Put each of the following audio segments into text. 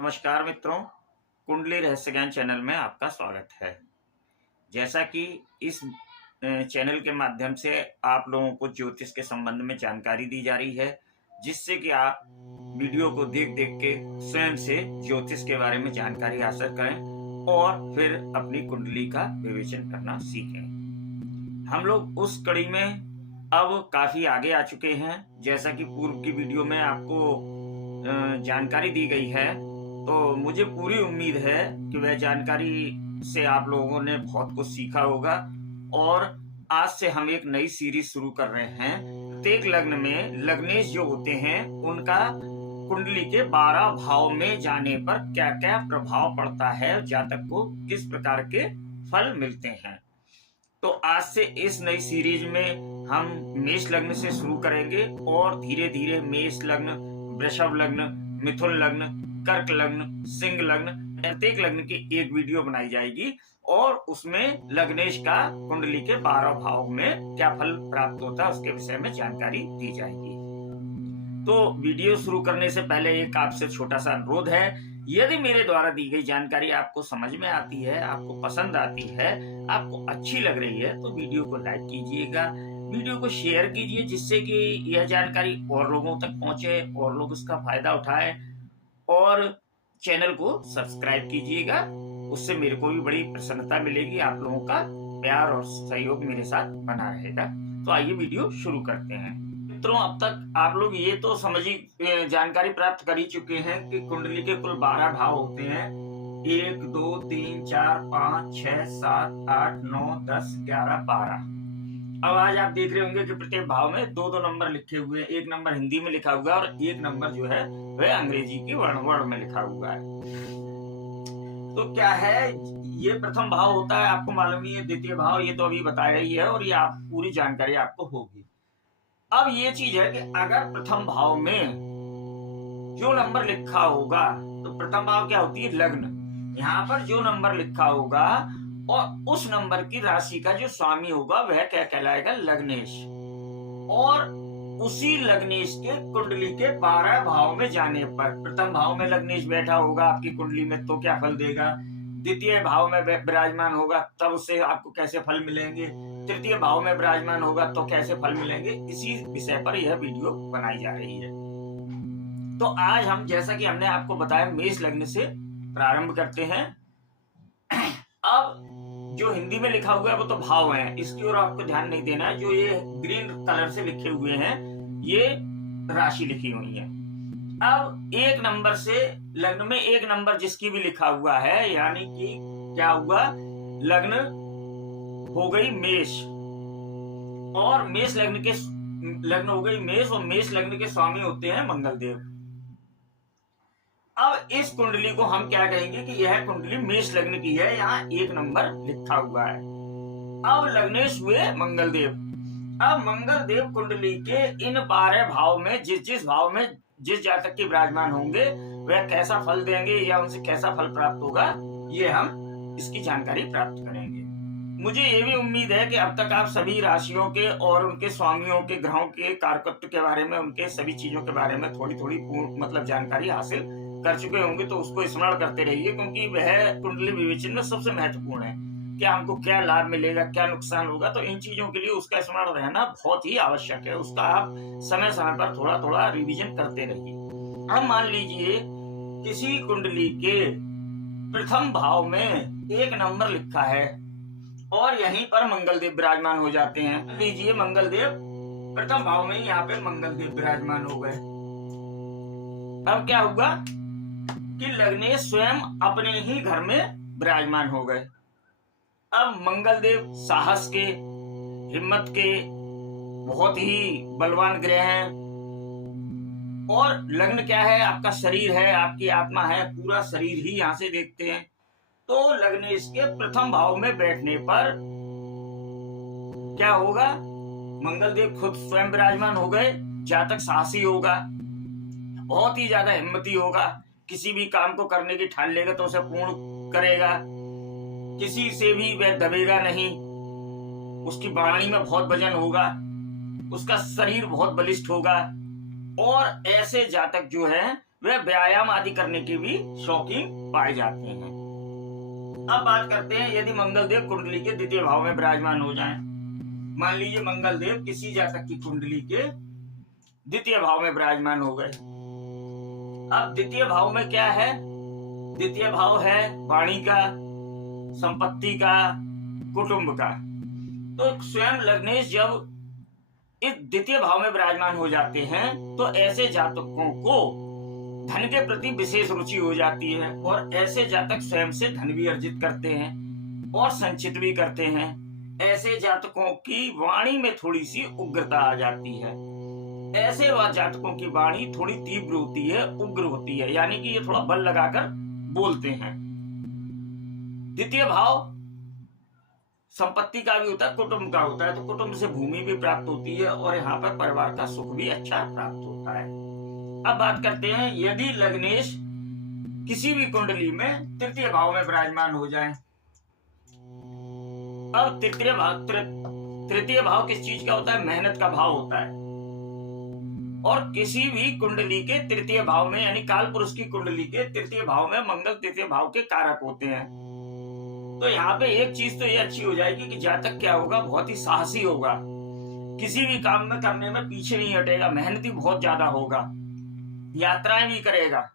नमस्कार मित्रों, कुंडली रहस्य ज्ञान चैनल में आपका स्वागत है। जैसा कि इस चैनल के माध्यम से आप लोगों को ज्योतिष के संबंध में जानकारी दी जा रही है, जिससे कि आप वीडियो को देख देख के स्वयं से ज्योतिष के बारे में जानकारी हासिल करें और फिर अपनी कुंडली का विवेचन करना सीखें। हम लोग उस कड़ी में अब काफी आगे आ चुके हैं। जैसा कि पूर्व की वीडियो में आपको जानकारी दी गई है, तो मुझे पूरी उम्मीद है कि वह जानकारी से आप लोगों ने बहुत कुछ सीखा होगा। और आज से हम एक नई सीरीज शुरू कर रहे हैं। प्रत्येक लग्न में लग्नेश जो होते हैं उनका कुंडली के 12 भाव में जाने पर क्या क्या प्रभाव पड़ता है, जातक को किस प्रकार के फल मिलते हैं। तो आज से इस नई सीरीज में हम मेष लग्न से शुरू करेंगे और धीरे धीरे मेष लग्न, वृषभ लग्न, मिथुन लग्न, कर्क लग्न, सिंह लग्न, प्रत्येक लग्न की एक वीडियो बनाई जाएगी और उसमें लग्नेश का कुंडली के 12 भाव में क्या फल प्राप्त होता है उसके विषय में जानकारी दी जाएगी। तो वीडियो शुरू करने से पहले एक आपसे छोटा सा अनुरोध है। यदि मेरे द्वारा दी गई जानकारी आपको समझ में आती है, आपको पसंद आती है, आपको अच्छी लग रही है, तो वीडियो को लाइक कीजिएगा, वीडियो को शेयर कीजिए, जिससे कि यह जानकारी और लोगों तक पहुंचे और लोग उसका फायदा उठाएं। और चैनल को सब्सक्राइब कीजिएगा, उससे मेरे को भी बड़ी प्रसन्नता मिलेगी। आप लोगों का प्यार और सहयोग मेरे साथ बना रहेगा। तो आइए वीडियो शुरू करते हैं। मित्रों, अब तक आप लोग ये तो जानकारी प्राप्त कर ही चुके हैं कि कुंडली के कुल 12 भाव होते हैं। 1 2 3 4 5 6 7 8 9 10 11 12। अब आज आप देख रहे होंगे कि प्रत्येक भाव में दो नंबर लिखे हुए हैं। एक नंबर हिंदी में लिखा हुआ है और एक नंबर जो है वह अंग्रेजी की वर्ण में लिखा हुआ है। तो क्या है, ये प्रथम भाव होता है, आपको मालूम ही है। द्वितीय भाव ये तो अभी बताया ही है और ये आप पूरी जानकारी आपको होगी। अब ये चीज है कि अगर प्रथम भाव में जो नंबर लिखा होगा, तो प्रथम भाव क्या होती है, लग्न। यहाँ पर जो नंबर लिखा होगा और उस नंबर की राशि का जो स्वामी होगा वह क्या कहलाएगा, लग्नेश। और उसी लग्नेश के कुंडली के 12 भाव में जाने पर, प्रथम भाव में लग्नेश बैठा होगा आपकी कुंडली में तो क्या फल देगा, द्वितीय भाव में विराजमान होगा तब उससे आपको कैसे फल मिलेंगे, तृतीय भाव में विराजमान होगा तो कैसे फल मिलेंगे, इसी विषय पर यह वीडियो बनाई जा रही है। तो आज हम, जैसा कि हमने आपको बताया, मेष लग्न से प्रारंभ करते हैं। अब जो हिंदी में लिखा हुआ है वो तो भाव है, इसकी ओर आपको ध्यान नहीं देना है। जो ये ग्रीन कलर से लिखे हुए हैं ये राशि लिखी हुई है। अब एक नंबर से लग्न में एक नंबर जिसकी भी लिखा हुआ है, यानी कि क्या हुआ, लग्न हो गई मेष और मेष लग्न हो गई मेष और मेष लग्न के स्वामी होते हैं मंगल देव। अब इस कुंडली को हम क्या कहेंगे कि यह कुंडली मेष लग्न की है, यहाँ एक नंबर लिखा हुआ है। अब लग्नेश हुए मंगल देव। अब मंगल देव कुंडली के इन 12 भाव में जिस भाव में जिस जातक के विराजमान होंगे वह कैसा फल देंगे या उनसे कैसा फल प्राप्त होगा, ये हम इसकी जानकारी प्राप्त करेंगे। मुझे ये भी उम्मीद है कि अब तक आप सभी राशियों के और उनके स्वामियों के, ग्रहों के कारकत्व के बारे में, उनके सभी चीजों के बारे में थोड़ी थोड़ी जानकारी हासिल कर चुके होंगे। तो उसको स्मरण करते रहिए, क्योंकि वह कुंडली विवेचन में सबसे महत्वपूर्ण है। क्या हमको क्या लाभ मिलेगा, क्या नुकसान होगा, तो इन चीजों के लिए उसका स्मरण रहना बहुत ही आवश्यक है। उसका आप समय समय पर थोड़ा थोड़ा रिवीजन करते रहिए। अब मान लीजिए किसी कुंडली के प्रथम भाव में एक नंबर लिखा है और यहीं पर मंगल देव विराजमान हो जाते हैं। लीजिए मंगल देव प्रथम भाव में, यहाँ पे मंगल देव विराजमान हो गए। अब क्या हुआ कि लग्नेश स्वयं अपने ही घर में विराजमान हो गए। अब मंगल देव साहस के, हिम्मत के बहुत ही बलवान ग्रह हैं। और लग्न क्या है, आपका शरीर है, आपकी आत्मा है, पूरा शरीर ही यहां से देखते हैं। तो लग्नेश के प्रथम भाव में बैठने पर क्या होगा, मंगल देव खुद स्वयं विराजमान हो गए। जातक साहसी होगा, बहुत ही ज्यादा हिम्मती होगा, किसी भी काम को करने की ठान लेगा तो उसे पूर्ण करेगा, किसी से भी वह दबेगा नहीं, उसकी वाणी में बहुत वजन होगा, उसका शरीर बहुत बलिष्ठ होगा। और ऐसे जातक जो है वे व्यायाम आदि करने के भी शौकीन पाए जाते हैं। अब बात करते हैं यदि मंगल देव कुंडली के द्वितीय भाव में विराजमान हो जाएं। मान लीजिए मंगल देव किसी जातक की कुंडली के द्वितीय भाव में विराजमान हो गए। अब द्वितीय भाव में क्या है? द्वितीय भाव है वाणी का, संपत्ति का, कुटुंब का। तो स्वयं लग्नेश जब इस द्वितीय भाव में विराजमान हो जाते हैं तो ऐसे जातकों को धन के प्रति विशेष रुचि हो जाती है और ऐसे जातक स्वयं से धन भी अर्जित करते हैं और संचित भी करते हैं। ऐसे जातकों की वाणी में थोड़ी सी उग्रता आ जाती है। ऐसे जातकों की वाणी थोड़ी तीव्र होती है, उग्र होती है, यानी कि ये थोड़ा बल लगाकर बोलते हैं। द्वितीय भाव संपत्ति का भी होता है, कुटुंब का होता है, तो कुटुंब से भूमि भी प्राप्त होती है और यहाँ पर परिवार का सुख भी अच्छा प्राप्त होता है। अब बात करते हैं यदि लग्नेश किसी भी कुंडली में तृतीय भाव में विराजमान हो जाए। अब तृतीय भाव किस चीज का होता है? मेहनत का भाव होता है। और किसी भी कुंडली के तृतीय भाव में यानी काल पुरुष की कुंडली के तृतीय भाव में मंगल तृतीय भाव के कारक होते हैं। तो यहाँ पे एक चीज तो ये अच्छी हो जाएगी कि जातक क्या होगा, बहुत ही साहसी होगा, किसी भी काम में करने में पीछे नहीं हटेगा, मेहनती बहुत ज्यादा होगा, यात्राएं भी करेगा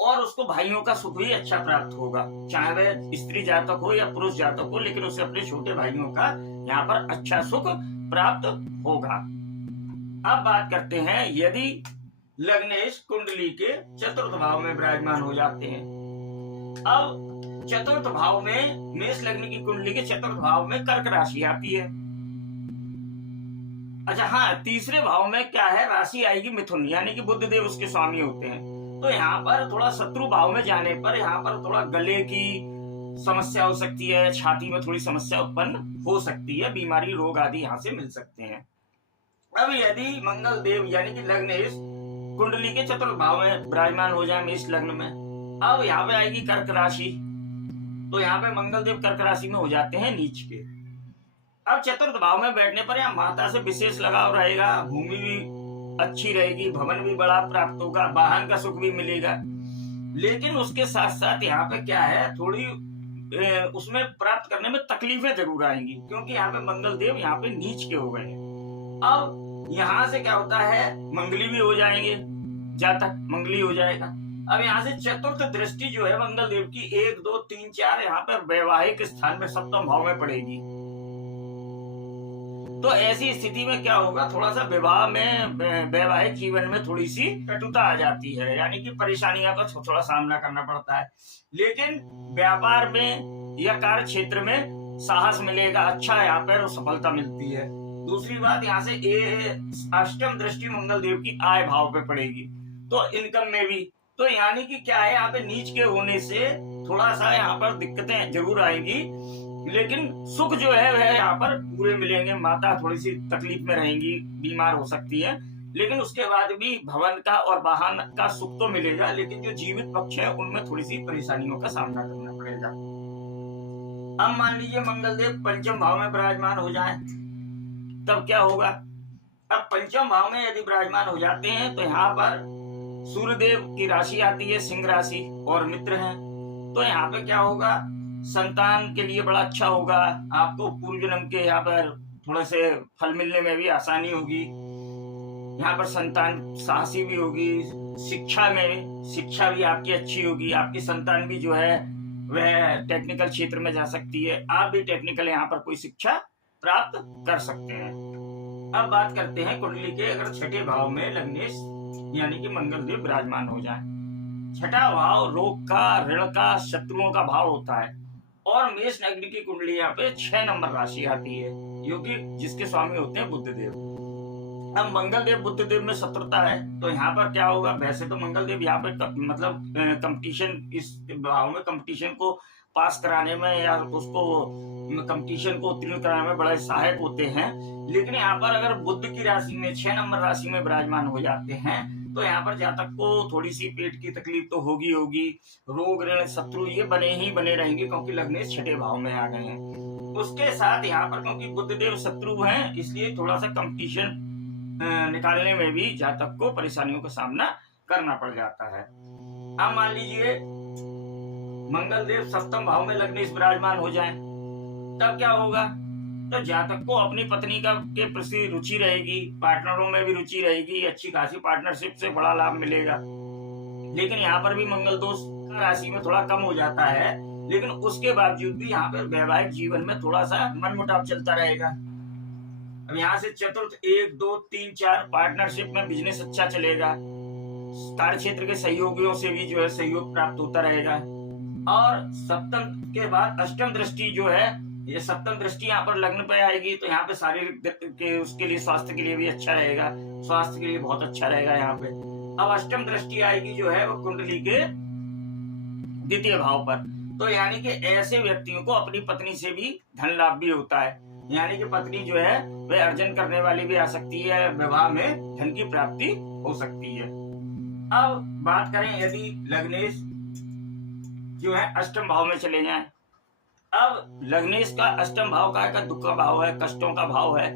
और उसको भाइयों का सुख भी अच्छा प्राप्त होगा, चाहे वह स्त्री जातक हो या पुरुष जातक हो, लेकिन उसे अपने छोटे भाइयों का यहाँ पर अच्छा सुख प्राप्त होगा। अब बात करते हैं यदि लग्नेश कुंडली के चतुर्थ भाव में विराजमान हो जाते हैं। अब चतुर्थ भाव में मेष लग्न की कुंडली के चतुर्थ भाव में कर्क राशि आती है। अच्छा हाँ, तीसरे भाव में क्या है? राशि आएगी मिथुन, यानी कि बुध देव उसके स्वामी होते हैं। तो यहाँ पर थोड़ा शत्रु भाव में जाने पर यहाँ पर थोड़ा गले की समस्या हो सकती है, छाती में थोड़ी समस्या उत्पन्न हो सकती है, बीमारी रोग आदि यहाँ से मिल सकते हैं। अब यदि मंगल देव यानी कि लग्नेश कुंडली के चतुर्थ भाव में विराजमान हो जाए मेष लग्न में, अब यहाँ पे आएगी कर्क राशि। तो यहाँ पे मंगल देव कर्क राशि में हो जाते हैं नीच के। अब चतुर्थ भाव में बैठने पर यहाँ माता से विशेष लगाव रहेगा, भूमि भी अच्छी रहेगी, भवन भी बड़ा प्राप्त होगा, वाहन का सुख भी मिलेगा। लेकिन उसके साथ साथ यहाँ पे क्या है, थोड़ी उसमें प्राप्त करने में तकलीफें जरूर आएंगी, क्योंकि यहाँ पे मंगल देव यहाँ पे नीच के हो गए हैं। अब यहाँ से क्या होता है, मंगली भी हो जाएंगे, जातक मंगली हो जाएगा। अब यहाँ से चतुर्थ दृष्टि जो है मंगल देव की 1 2 3 4 यहाँ पर वैवाहिक स्थान में सप्तम भाव में पड़ेगी। तो ऐसी स्थिति में क्या होगा, थोड़ा सा विवाह में वैवाहिक जीवन में थोड़ी सी कटुता आ जाती है, यानी कि परेशानियों का थोड़ा सामना करना पड़ता है। लेकिन व्यापार में या कार्य क्षेत्र में साहस मिलेगा, अच्छा यहाँ पर सफलता मिलती है। दूसरी बात, यहाँ से अष्टम दृष्टि मंगल देव की आय भाव पे पड़ेगी, तो इनकम में भी, तो यानी कि क्या है, यहाँ पे नीच के होने से थोड़ा सा यहाँ पर दिक्कतें जरूर आएंगी, लेकिन सुख जो है वह यहाँ पर पूरे मिलेंगे। माता थोड़ी सी तकलीफ में रहेंगी, बीमार हो सकती है, लेकिन उसके बाद भी भवन का और वाहन का सुख तो मिलेगा, लेकिन जो जीवित पक्ष है उनमें थोड़ी सी परेशानियों का सामना करना पड़ेगा। अब मान लीजिए मंगल देव पंचम भाव में विराजमान हो जाए, तब क्या होगा? अब पंचम भाव में यदि विराजमान हो जाते हैं तो यहाँ पर सूर्यदेव की राशि आती है सिंह राशि और मित्र है। तो यहाँ पे क्या होगा, संतान के लिए बड़ा अच्छा होगा, आपको पूर्व जन्म के यहाँ पर थोड़े से फल मिलने में भी आसानी होगी। यहाँ पर संतान साहसी भी होगी, शिक्षा भी आपकी अच्छी होगी, आपकी संतान भी जो है वह टेक्निकल क्षेत्र में जा सकती है, आप भी टेक्निकल यहाँ पर कोई शिक्षा प्राप्त कर सकते हैं। अब बात करते हैं कुंडली के अगर छठे भाव में लग्नेश यानी कि मंगल देव विराजमान हो जाए। छठा भाव रोग का, ऋण का, शत्रुओं का भाव होता है और मेष लग्न की कुंडली यहाँ पे 6 नंबर राशि आती है, जो कि जिसके स्वामी होते हैं बुध देव। अब मंगल देव बुध देव में शत्रुता है, तो यहाँ पर क्या होगा, वैसे तो मंगल देव यहाँ पे मतलब कंपटीशन, इस भाव में कंपटीशन को पास कराने में या उसको कंपटीशन को उत्तीर्ण कराने में बड़ा सहायक होते हैं। लेकिन यहाँ पर अगर बुध की राशि में 6 नंबर राशि में विराजमान हो जाते हैं तो यहाँ पर जातक को थोड़ी सी पेट की तकलीफ तो होगी, रोग ऋण शत्रु ये बने रहेंगे, क्योंकि लग्नेश छठे भाव में आ गए हैं। उसके साथ यहाँ पर क्योंकि बुध देव शत्रु हैं, इसलिए थोड़ा सा कंपटीशन निकालने में भी जातक को परेशानियों का सामना करना पड़ जाता है। अब मान लीजिए मंगल देव सप्तम भाव में लग्नेश विराजमान हो जाएं, तब क्या होगा? तो जातक को अपनी पत्नी का के प्रति रुचि रहेगी, पार्टनरों में भी रुचि रहेगी, अच्छी खासी पार्टनरशिप से बड़ा लाभ मिलेगा। लेकिन यहाँ पर भी मंगल दोष राशि में थोड़ा कम हो जाता है, लेकिन उसके बावजूद भी यहाँ पर वैवाहिक जीवन में थोड़ा सा मनमुटाव चलता रहेगा। अब यहाँ से चतुर्थ 1, 2, 3, 4 पार्टनरशिप में बिजनेस अच्छा चलेगा, कार्य क्षेत्र के सहयोगियों से भी जो है सहयोग प्राप्त होता रहेगा। और सप्तम के बाद अष्टम दृष्टि जो है, ये सप्तम दृष्टि यहाँ पर लग्न पे आएगी, तो यहाँ पे शारीरिक के उसके लिए स्वास्थ्य के लिए भी अच्छा रहेगा, स्वास्थ्य के लिए बहुत अच्छा रहेगा यहाँ पे। अब अष्टम दृष्टि आएगी जो है वो कुंडली के द्वितीय भाव पर, तो यानी कि ऐसे व्यक्तियों को अपनी पत्नी से भी धन लाभ भी होता है, यानी कि पत्नी जो है वह अर्जन करने वाली भी आ सकती है, विवाह में धन की प्राप्ति हो सकती है। अब बात करें यदि लग्नेश जो है अष्टम भाव में चले जाएं, अब लग्नेश का अष्टम भाव का दुख का भाव है, कष्टों का भाव है,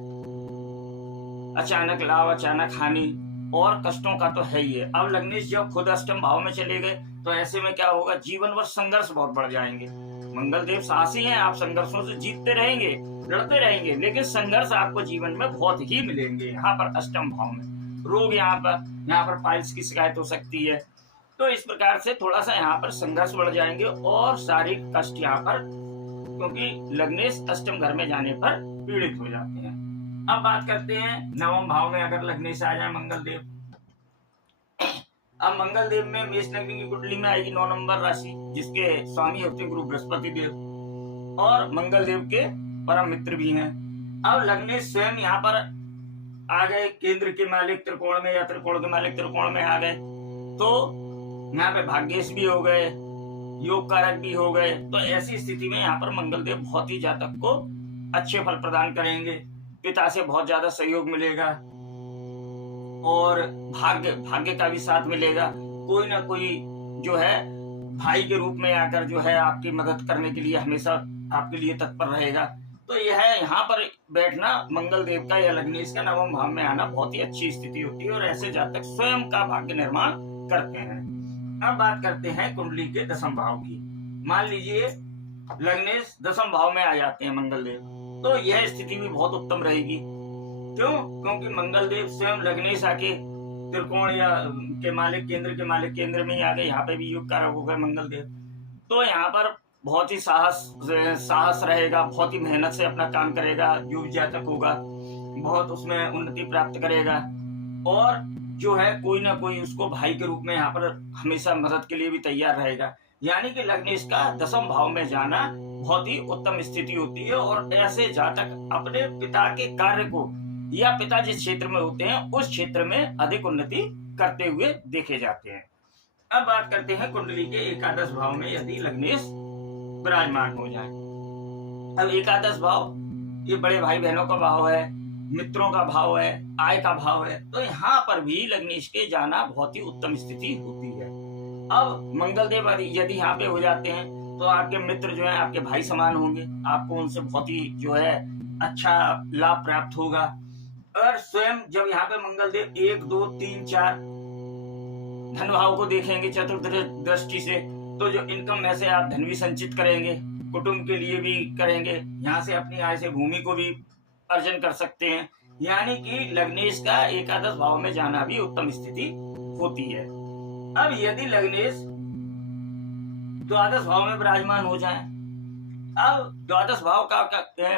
अचानक लाभ, अचानक हानि और कष्टों का तो है ही है। अब लग्नेश जब खुद अष्टम भाव में चले गए तो ऐसे में क्या होगा? जीवन भर संघर्ष बहुत बढ़ जाएंगे। मंगल देव साहसी हैं, आप संघर्षों से जीतते रहेंगे, लड़ते रहेंगे, लेकिन संघर्ष आपको जीवन में बहुत ही मिलेंगे। यहाँ पर अष्टम भाव में रोग, यहाँ पर पाइल्स की शिकायत हो सकती है, तो इस प्रकार से थोड़ा सा यहाँ पर संघर्ष बढ़ जाएंगे और शारीरिक कष्ट यहाँ पर, क्योंकि लग्नेश अष्टम घर में जाने पर पीड़ित हो जाते हैं। अब बात करते हैं नवम भाव में अगर लग्नेश आ जाए मंगल देव। अब मंगल देव में मेष लग्न की कुंडली में आएगी 9 नंबर राशि, जिसके स्वामी होते हैं गुरु बृहस्पति देव और मंगल देव के परम मित्र भी हैं। अब लग्नेश स्वयं यहाँ पर आ गए केंद्र के मालिक त्रिकोण में, या त्रिकोण के मालिक त्रिकोण में आ गए, तो यहाँ पे भाग्येश भी हो गए, योग कारक भी हो गए। तो ऐसी स्थिति में यहाँ पर मंगल देव बहुत ही जातक को अच्छे फल प्रदान करेंगे, पिता से बहुत ज्यादा सहयोग मिलेगा और भाग्य का भी साथ मिलेगा। कोई ना कोई जो है भाई के रूप में आकर जो है आपकी मदद करने के लिए हमेशा आपके लिए तत्पर रहेगा। तो यह है यहाँ पर बैठना मंगल देव का या लग्नेश का नवम भाव में आना बहुत ही अच्छी स्थिति होती है और ऐसे जातक स्वयं का भाग्य निर्माण करते हैं। अब बात करते हैं कुंडली के दसम भाव की। मान लीजिए लग्नेश दसम भाव में आ जाते हैं मंगल देव, तो यह स्थिति भी बहुत उत्तम रहेगी। क्यों? क्योंकि मंगल देव स्वयं लग्नेश आके त्रिकोण या के मालिक केंद्र में ही आ गए, यहाँ पे भी योग कारक हो गए मंगल देव। तो यहाँ पर बहुत ही साहस रहेगा, बहुत ही मेहनत से अपना काम करेगा, जो भी जातक होगा बहुत उसमें उन्नति प्राप्त करेगा और जो है कोई ना कोई उसको भाई के रूप में यहाँ पर हमेशा मदद के लिए भी तैयार रहेगा। यानी कि लग्नेश का दसम भाव में जाना बहुत ही उत्तम स्थिति होती है और ऐसे जातक अपने पिता के कार्य को या पिता जिस क्षेत्र में होते हैं उस क्षेत्र में अधिक उन्नति करते हुए देखे जाते हैं। अब बात करते हैं कुंडली के एकादश भाव में यदि लग्नेश विराजमान हो जाए। अब एकादश भाव ये बड़े भाई बहनों का भाव है, मित्रों का भाव है, आय का भाव है, तो यहाँ पर भी लग्नेश के जाना बहुत ही उत्तम स्थिति होती है। अब मंगल देव यदि यहाँ पे हो जाते हैं तो आपके मित्र जो है आपके भाई समान होंगे, आपको उनसे बहुत ही जो है अच्छा लाभ प्राप्त होगा। और स्वयं जब यहाँ पे मंगल देव 1, 2, 3, 4 धन भाव को देखेंगे चतुर्थ दृष्टि से, तो जो इनकम है से आप धन भी संचित करेंगे, कुटुंब के लिए भी करेंगे, यहाँ से अपनी आय से भूमि को भी अर्जन कर सकते हैं। यानी कि लग्नेश का एकादश भाव में जाना भी उत्तम स्थिति होती है। अब यदि लग्नेश द्वादश भाव में विराजमान हो जाए, अब द्वादश भाव का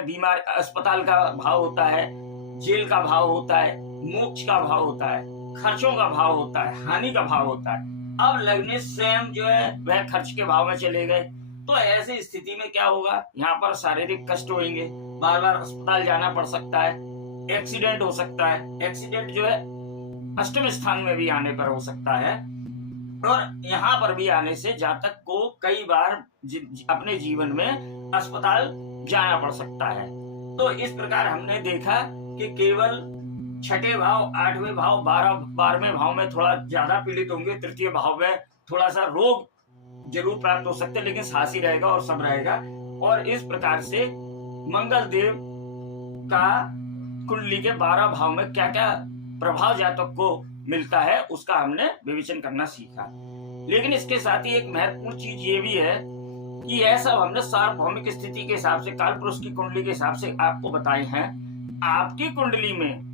बीमार अस्पताल का भाव होता है, जेल का भाव होता है, मोक्ष का भाव होता है, खर्चों का भाव होता है, हानि का भाव होता है। अब लग्नेश स्वयं जो है वह खर्च के भाव में चले गए, तो ऐसी स्थिति में क्या होगा? यहाँ पर शारीरिक कष्ट होंगे, बार बार अस्पताल जाना पड़ सकता है, एक्सीडेंट हो सकता है। एक्सीडेंट जो है अष्टम स्थान में भी आने पर हो सकता है और यहाँ पर भी आने से जातक को कई बार अपने जीवन में अस्पताल जाना पड़ सकता है। तो इस प्रकार हमने देखा कि केवल छठे भाव, 8वें भाव, 12वें भाव में थोड़ा ज्यादा पीड़ित होंगे, तृतीय भाव में थोड़ा सा रोग जरूर प्राप्त हो सकते हैं, लेकिन साहसी रहेगा और सब रहेगा। और इस प्रकार से मंगल देव का कुंडली के 12 भाव में क्या क्या प्रभाव जातक को मिलता है उसका हमने विवेचन करना सीखा। लेकिन इसके साथ ही एक महत्वपूर्ण चीज ये भी है कि यह सब हमने सार्वभौमिक स्थिति के हिसाब से, काल पुरुष की कुंडली के हिसाब से आपको बताए हैं। आपकी कुंडली में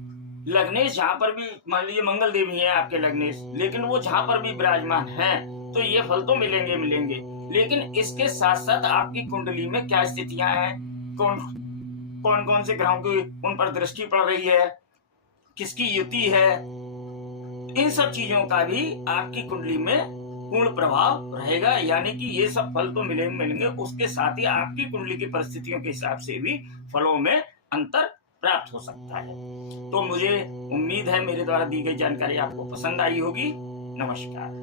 लग्नेश जहां पर भी, मान लीजिए मंगल देवी है आपके लग्नेश, लेकिन वो जहां पर भी विराजमान है तो ये फल तो मिलेंगे। लेकिन इसके साथ साथ आपकी कुंडली में क्या स्थितियां हैं, कौन कौन से ग्रहों की उन पर दृष्टि पड़ रही है, किसकी युति है, इन सब चीजों का भी आपकी कुंडली में पूर्ण प्रभाव रहेगा। यानी कि ये सब फल तो मिलेंगे, उसके साथ ही आपकी कुंडली की परिस्थितियों के हिसाब से भी फलों में अंतर प्राप्त हो सकता है। तो मुझे उम्मीद है मेरे द्वारा दी गई जानकारी आपको पसंद आई होगी। नमस्कार।